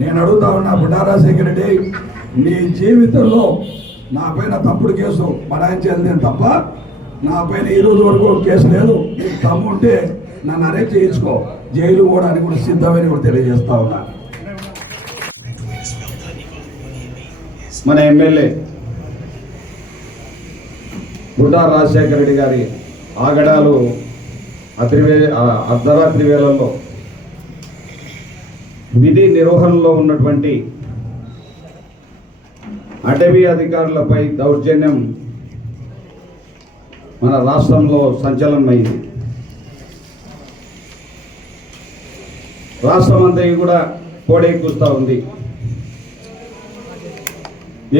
నేను అడుగుతా ఉన్నా బుడ్డా రాజశేఖర రెడ్డి, నీ జీవితంలో నా పైన తప్పుడు కేసు బడాయించేది తప్ప నా పైన ఈ రోజు వరకు కేసు లేదు. నీకు తమ్ము ఉంటే నన్ను అరెస్ట్ చేయించుకో, జైలు పోవడానికి కూడా సిద్ధమని కూడా తెలియజేస్తా ఉన్నా. మన ఎమ్మెల్యే బుడ్డా రాజశేఖర రెడ్డి గారి ఆగడాలు అర్ధరాత్రి వేళల్లో విధి నిర్వహణలో ఉన్నటువంటి అటవీ అధికారులపై దౌర్జన్యం మన రాష్ట్రంలో సంచలనమైంది. రాష్ట్రం అంతా కూడా కోడెక్కుస్తూ ఉంది.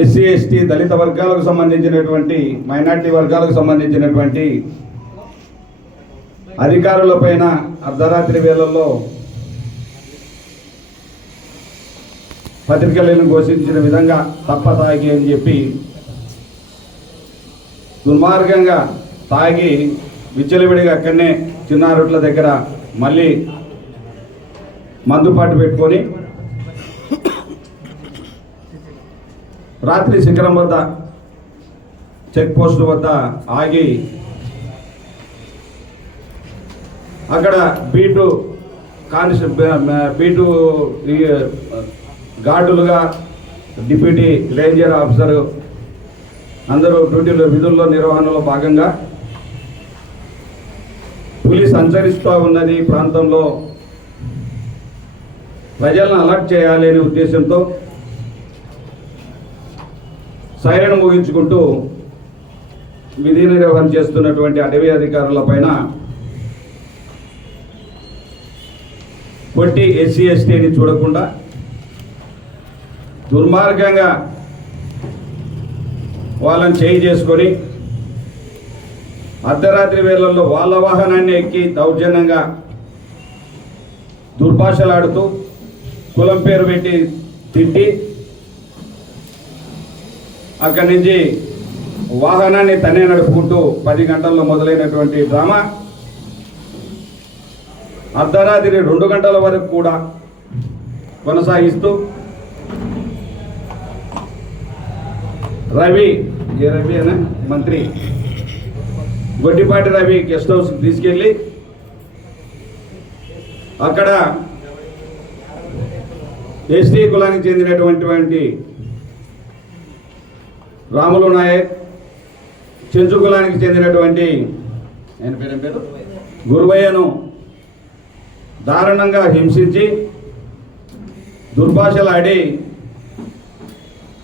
ఎస్సీ ఎస్టీ దళిత వర్గాలకు సంబంధించినటువంటి మైనార్టీ వర్గాలకు సంబంధించినటువంటి అధికారులపైన అర్ధరాత్రి వేళల్లో పత్రికలను ఘోషించిన విధంగా తప్పతాగి అని చెప్పి దుర్మార్గంగా తాగి విచ్చలవిడిగా అక్కడనే చిన్నారుట్ల దగ్గర మళ్ళీ మందుపాటు పెట్టుకొని రాత్రి శిఖరం వద్ద చెక్ పోస్ట్ వద్ద ఆగి అక్కడ బీటు గార్డులుగా డిప్యూటీ రేంజర్ ఆఫీసరు అందరూ డ్యూటీలో విధుల్లో నిర్వహణలో భాగంగా పులి సంచరిస్తూ ఉన్నది ఈ ప్రాంతంలో, ప్రజలను అలర్ట్ చేయాలి అనే ఉద్దేశంతో సైరన్ ముగించుకుంటూ విధి నిర్వహణ చేస్తున్నటువంటి అటవీ అధికారుల పైన కొట్టి ఎస్సీ ఎస్టీని చూడకుండా దుర్మార్గంగా వాళ్ళని చేయి చేసుకొని అర్ధరాత్రి వేళల్లో వాళ్ళ వాహనాన్ని ఎక్కి దౌర్జన్యంగా దుర్భాషలాడుతూ కులం పేరు పెట్టి తిట్టి అక్కడి నుంచి వాహనాన్ని తనే నడుపుకుంటూ 10 గంటల్లో మొదలైనటువంటి డ్రామా అర్ధరాత్రి 2 గంటల వరకు కూడా కొనసాగిస్తూ రవి అనే మంత్రి గొడ్డిపాటి రవి గెస్ట్ హౌస్ తీసుకెళ్ళి అక్కడ ఎస్టీ కులానికి చెందినటువంటి రాములు నాయక్, చెంచు కులానికి చెందినటువంటి ఆయన పేరు గురువయ్యను దారుణంగా హింసించి దుర్భాషలాడి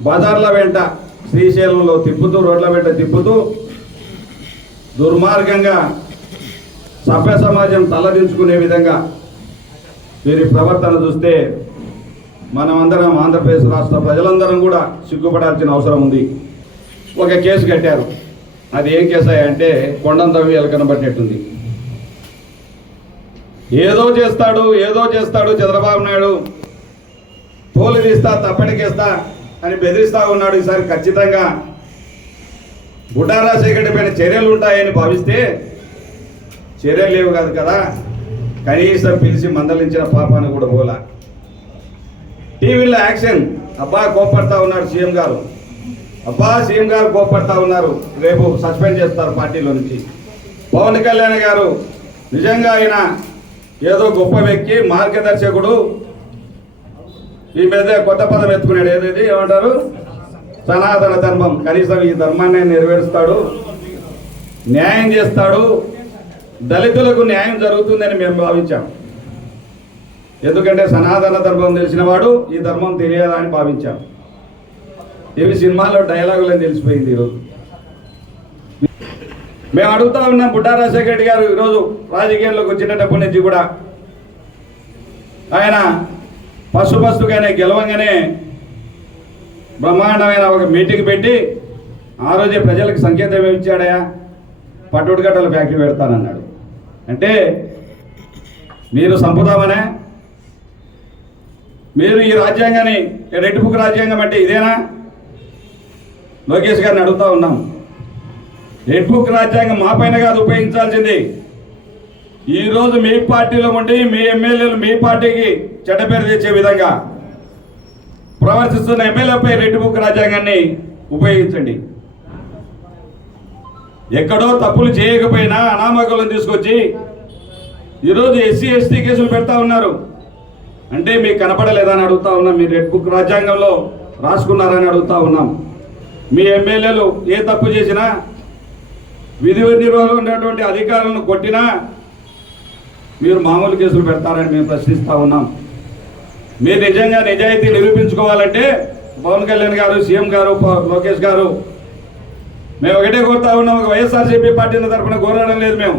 బజార్ల వెంట శ్రీశైలంలో తిప్పుతూ రోడ్ల వెంట తిప్పుతూ దుర్మార్గంగా సభ్య సమాజం తలదించుకునే విధంగా వీరి ప్రవర్తన చూస్తే మనమందరం ఆంధ్రప్రదేశ్ రాష్ట్ర ప్రజలందరం కూడా సిగ్గుపడాల్సిన అవసరం ఉంది. ఒక కేసు కట్టారు. అది ఏం కేసు అంటే కొండం తవ్వి కనబడినట్టుంది. ఏదో చేస్తాడు చంద్రబాబు నాయుడు, తోలు తీస్తా తప్పటికేస్తా అని బెదిరిస్తా ఉన్నాడు. ఈసారి ఖచ్చితంగా బుడ్డా రాజశేఖర రెడ్డి పైన చర్యలు ఉంటాయని భావిస్తే చర్యలు లేవు కాదు కదా, కనీసం పిలిచి మందలించిన పాపాన్ని కూడా పోలా. టీవీలో యాక్షన్, అబ్బా కోపడతా ఉన్నారు సీఎం గారు, సీఎం గారు కోపడతా ఉన్నారు, రేపు సస్పెండ్ చేస్తారు పార్టీలో నుంచి. పవన్ కళ్యాణ్ గారు నిజంగా ఆయన ఏదో గొప్ప వ్యక్తి, మార్గదర్శకుడు, ఈ మీద కొత్త పదం ఎత్తుకున్నాడు, ఏదేది ఏమంటారు, సనాతన ధర్మం. కనీసం ఈ ధర్మాన్ని నెరవేరుస్తాడు, న్యాయం చేస్తాడు, దళితులకు న్యాయం జరుగుతుందని మేము భావించాం. ఎందుకంటే సనాతన ధర్మం తెలిసిన వాడు ఈ ధర్మం తెలియదా అని భావించాం. ఇవి సినిమాలో డైలాగులని తెలిసిపోయింది. ఈరోజు మేము అడుగుతా ఉన్నాం, బుడ్డా రాజశేఖర రెడ్డి గారు ఈరోజు రాజకీయాల్లోకి వచ్చినప్పటి నుంచి కూడా ఆయన ఫస్ట్గానే గెలవంగానే బ్రహ్మాండమైన ఒక మీటింగ్ పెట్టి ఆ రోజే ప్రజలకు సంకేతం ఏమి ఇచ్చాడయా, పట్టుడు గట్టల ఫ్యాక్టరీ పెడతానన్నాడు. అంటే మీరు సంపుదామనే, మీరు ఈ రాజ్యాంగాన్ని రెడ్ బుక్ రాజ్యాంగం అంటే ఇదేనా? లోకేష్ గారిని అడుగుతా ఉన్నాం. రెడ్ బుక్ రాజ్యాంగం మా పైన కాదు ఉపయోగించాల్సింది. ఈరోజు మీ పార్టీలో ఉండి మీ ఎమ్మెల్యేలు మీ పార్టీకి చెడ్డ పేరు తెచ్చే విధంగా ప్రవర్తిస్తున్న ఎమ్మెల్యేపై రెడ్ బుక్ రాజ్యాంగాన్ని ఉపయోగించండి. ఎక్కడో తప్పులు చేయకపోయినా అనామకులను తీసుకొచ్చి ఈరోజు ఎస్సీ ఎస్టీ కేసులు పెడతా ఉన్నారు. అంటే మీకు కనపడలేదని అడుగుతా ఉన్నాం. మీరు రెడ్ బుక్ రాజ్యాంగంలో రాసుకున్నారని అడుగుతా ఉన్నాం. మీ ఎమ్మెల్యేలు ఏ తప్పు చేసినా విధి నిర్వహణలో ఉన్నటువంటి అధికారులను కొట్టినా మీరు మామూలు కేసులు పెడతారని మేము ప్రశ్నిస్తూ ఉన్నాం. మీరు నిజంగా నిజాయితీ నిరూపించుకోవాలంటే పవన్ కళ్యాణ్ గారు, సీఎం గారు, లోకేష్ గారు, మేము ఒకటే కోరుతా ఉన్నాం. ఒక వైఎస్ఆర్సీపీ పార్టీ తరఫున కోరడం లేదు. మేము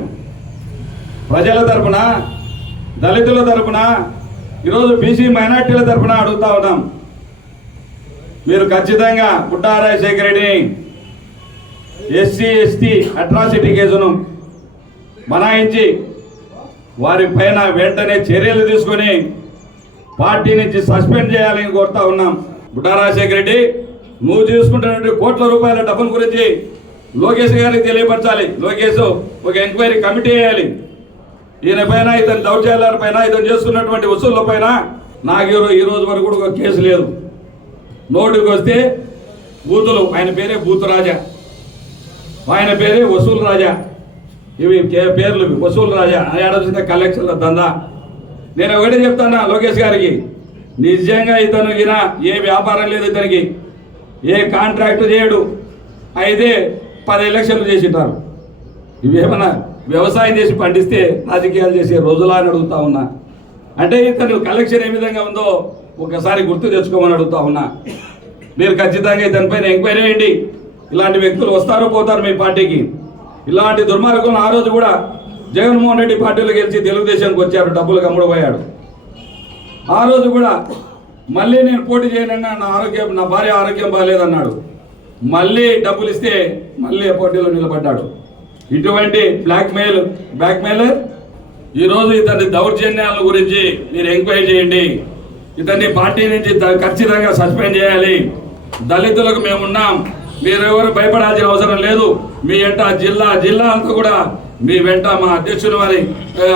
ప్రజల తరఫున, దళితుల తరఫున, ఈరోజు బీసీ మైనార్టీల తరఫున అడుగుతా ఉన్నాం. మీరు ఖచ్చితంగా బుడ్డా రాజశేఖర రెడ్డిని ఎస్సీ ఎస్టీ అట్రాసిటీ కేసును బనాయించి వారి పైన వెంటనే చర్యలు తీసుకొని పార్టీ నుంచి సస్పెండ్ చేయాలని కోరుతా ఉన్నాం. బుడ్డా రాజశేఖర రెడ్డి, నువ్వు తీసుకుంటున్నటువంటి కోట్ల రూపాయల డబ్బుల గురించి లోకేష్ గారికి తెలియపరచాలి. లోకేష్ ఒక ఎంక్వైరీ కమిటీ వేయాలి. ఈయన పైన, ఇతని దౌర్జన్యాల పైన, ఇతను చేస్తున్నటువంటి వసూళ్ల పైన నాకు ఈ రోజు వరకు కూడా ఒక కేసు లేదు. నోటుకు వస్తే బూతులు, ఆయన పేరే బూతు రాజా, ఆయన పేరే వసూలు రాజా, ఇవి పేర్లు వసూలు రాజా. ఏడాది కలెక్షన్ల దందా. నేను ఒకటే చెప్తానా లోకేష్ గారికి, నిజంగా ఇతను ఈయన ఏ వ్యాపారం లేదు, ఇతనికి ఏ కాంట్రాక్ట్ చేయడు, అయితే 10 ఎలక్షన్లు చేసింటారు. ఇవేమన్నా వ్యవసాయం చేసి పండిస్తే రాజకీయాలు చేసే రోజులా అని అడుగుతా ఉన్నా. అంటే ఇతను కలెక్షన్ ఏ విధంగా ఉందో ఒకసారి గుర్తు తెచ్చుకోమని అడుగుతా ఉన్నా. మీరు ఖచ్చితంగా ఇతనిపైన ఎంక్వైరీ చేయండి. ఇలాంటి వ్యక్తులు వస్తారు పోతారు మీ పార్టీకి. ఇలాంటి దుర్మార్గం ఆ రోజు కూడా జగన్మోహన్ రెడ్డి పార్టీలో గెలిచి తెలుగుదేశానికి వచ్చారు, డబ్బులు కమ్ముడు పోయాడు. ఆ రోజు కూడా మళ్ళీ నేను పోటీ చేయనన్నా నా భార్య ఆరోగ్యం బాగాలేదన్నాడు. మళ్ళీ డబ్బులు ఇస్తే మళ్ళీ పోటీలో నిలబడ్డాడు. ఇటువంటి బ్లాక్మెయిలర్ ఈరోజు ఇతని దౌర్జన్యాల గురించి మీరు ఎంక్వైరీ చేయండి. ఇతన్ని పార్టీ నుంచి ఖచ్చితంగా సస్పెండ్ చేయాలి. దళితులకు మేమున్నాం, మీరెవరు భయపడాల్సిన అవసరం లేదు. మీ వెంట జిల్లా అంతా కూడా మీ వెంట మా అధ్యక్షుల వారి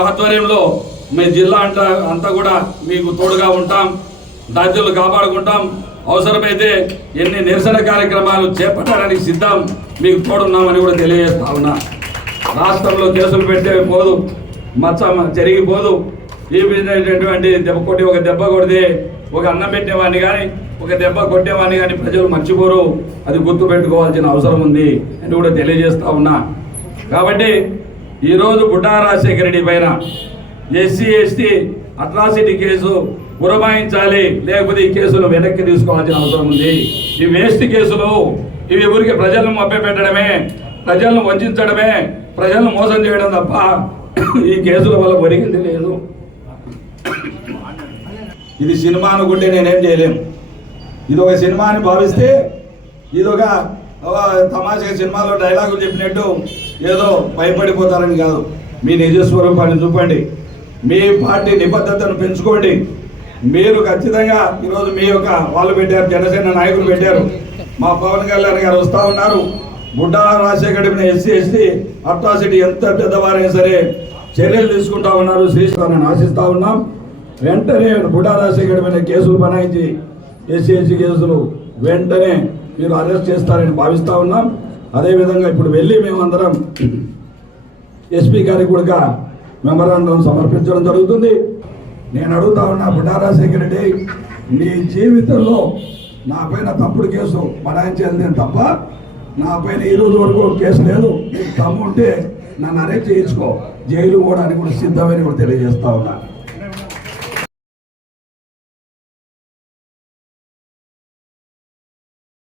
ఆధ్వర్యంలో మీ జిల్లా అంతా కూడా మీకు తోడుగా ఉంటాం, దళితులు కాపాడుకుంటాం. అవసరమైతే ఎన్ని నిరసన కార్యక్రమాలు చేపట్టడానికి సిద్ధం, మీకు తోడున్నామని కూడా తెలియజేస్తా ఉన్నా. రాష్ట్రంలో కేసులు పెట్టే పోదు, మచ్చ జరిగిపోదు. ఈ విధమైనటువంటి ఒక దెబ్బ కొడితే ఒక అన్నం పెట్టేవాడిని కానీ, ఒక దెబ్బ కొట్టేవాడిని కానీ ప్రజలు మర్చిపోరు. అది గుర్తు పెట్టుకోవాల్సిన అవసరం ఉంది అని కూడా తెలియజేస్తా ఉన్నా. కాబట్టి ఈరోజు బుడ్డా రాజశేఖర రెడ్డి పైన ఎస్సీ ఎస్టీ అట్రాసిటీ కేసు పురమాయించాలి, లేకపోతే ఈ కేసులు వెనక్కి తీసుకోవాల్సిన అవసరం ఉంది. ఈ వేస్ట్ కేసులు, ఇవి ఊరికి ప్రజలను మభ్యపెట్టడమే, ప్రజలను వంచడమే, ప్రజలను మోసం చేయడం తప్ప ఈ కేసుల వల్ల ఒరిగింది లేదు. ఇది సినిమా అనుకుంటే నేనేం చేయలేము. ఇది ఒక సినిమా అని భావిస్తే ఇది ఒక తమాషా సినిమాలో డైలాగులు చెప్పినట్టు ఏదో భయపడిపోతారని కాదు. మీ నిజస్వరూపాన్ని చూపండి, మీ పార్టీ నిబద్ధతను పెంచుకోండి. మీరు ఖచ్చితంగా ఈరోజు మీ యొక్క వాళ్ళు పెట్టారు, జనసేన నాయకులు పెట్టారు, మా పవన్ కళ్యాణ్ గారు వస్తూ ఉన్నారు. Budda Rajasekhara SC ST atrocity ఎంత పెద్దవారైనా సరే చర్యలు తీసుకుంటా ఉన్నారు. శ్రీశ్వరాన్ని ఆశిస్తూ ఉన్నాం. వెంటనే బుడ్డా రాజశేఖర మీద కేసులు బనాయించి ఎస్సీ ఎస్టీ కేసులు వెంటనే మీరు అరెస్ట్ చేస్తారని భావిస్తూ ఉన్నాం. అదేవిధంగా ఇప్పుడు వెళ్ళి మేమందరం ఎస్పీ గారికి కూడా మెమరాండం సమర్పించడం జరుగుతుంది. నేను అడుగుతా ఉన్నా, బుడ్డా రాజశేఖర రెడ్డి, నీ జీవితంలో నా పైన తప్పుడు కేసు బనాయించేది తప్ప నా పైన ఈ రోజు వరకు కేసు లేదు. నీకు తమ్ము ఉంటే నన్ను అరెస్ట్ చేయించుకో, జైలు పోవడానికి కూడా సిద్ధమని కూడా తెలియజేస్తా ఉన్నా.